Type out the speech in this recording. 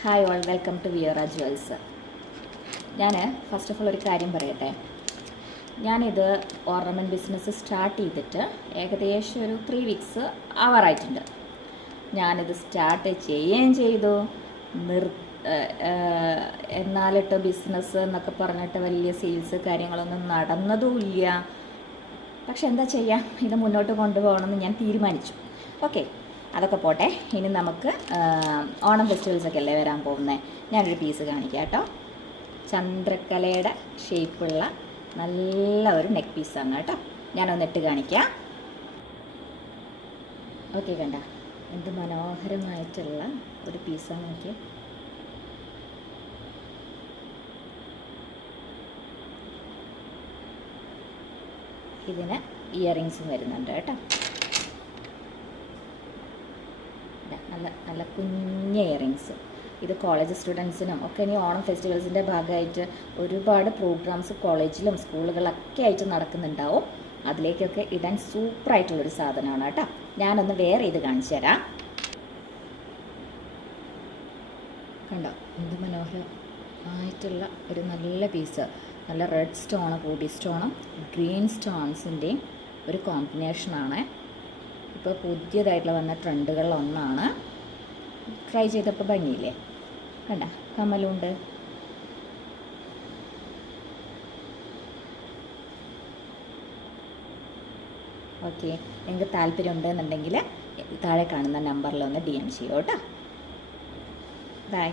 Hi all, welcome to Viyara Jewels. ഞാൻ first of all ഒരു കാര്യം പറയട്ടെ. ഞാനിത് ഓർണമെൻറ്റ് ബിസിനസ് സ്റ്റാർട്ട് ചെയ്തിട്ട് ഏകദേശം ഒരു 3 വീക്സ് ആവാറായിട്ടുണ്ട്. ഞാനിത് സ്റ്റാർട്ട് ചെയ്യുകയും ചെയ്തു. എന്നാലിട്ട് ബിസിനസ് എന്നൊക്കെ പറഞ്ഞിട്ട് വലിയ സെയിൽസ് കാര്യങ്ങളൊന്നും നടന്നതുമില്ല. പക്ഷെ എന്താ ചെയ്യുക, ഇത് മുന്നോട്ട് കൊണ്ടുപോകണമെന്ന് ഞാൻ തീരുമാനിച്ചു. ഓക്കെ, അതൊക്കെ പോട്ടെ. ഇനി നമുക്ക് ഓണം ഫെസ്റ്റിവൽസൊക്കെ അല്ലേ വരാൻ പോകുന്നത്. ഞാനൊരു പീസ് കാണിക്കാം കേട്ടോ. ചന്ദ്രക്കലയുടെ ഷേപ്പുള്ള നല്ല ഒരു നെക്ക് പീസാണ് കേട്ടോ. ഞാനൊന്നിട്ട് കാണിക്കാം. ഓക്കെ, കണ്ട എന്ത് മനോഹരമായിട്ടുള്ള ഒരു പീസാണ്. നോക്കി, ഇതിന് ഇയറിങ്സും വരുന്നുണ്ട് കേട്ടോ. നല്ല നല്ല കുഞ്ഞ ഇയറിങ്സ്. ഇത് കോളേജ് സ്റ്റുഡൻസിനും ഒക്കെ ഇനി ഓണം ഫെസ്റ്റിവൽസിൻ്റെ ഭാഗമായിട്ട് ഒരുപാട് പ്രോഗ്രാംസ് കോളേജിലും സ്കൂളുകളിലൊക്കെ ആയിട്ട് നടക്കുന്നുണ്ടാവും. അതിലേക്കൊക്കെ ഇടാൻ സൂപ്പറായിട്ടുള്ളൊരു സാധനമാണ് കേട്ടോ. ഞാനൊന്ന് വേറെ ഇത് കാണിച്ചു തരാം. കണ്ടോ, എന്ത് മനോഹരമായിട്ടുള്ള ഒരു നല്ല പീസ്. നല്ല റെഡ് സ്റ്റോണ്, റൂബി സ്റ്റോണും ഗ്രീൻ സ്റ്റോൺസിൻ്റെയും ഒരു കോമ്പിനേഷനാണ്. ഇപ്പോൾ പുതിയതായിട്ടുള്ള വന്ന ട്രെൻഡുകളിലൊന്നാണ്. ട്രൈ ചെയ്തപ്പോൾ ഭംഗിയില്ലേ, കണ്ട കമ്മലുണ്ട്. ഓക്കെ, നിങ്ങൾക്ക് താല്പര്യമുണ്ടെന്നുണ്ടെങ്കിൽ താഴെ കാണുന്ന നമ്പറിലൊന്ന് DM ചെയ്യൂ കേട്ടോ. ബൈ.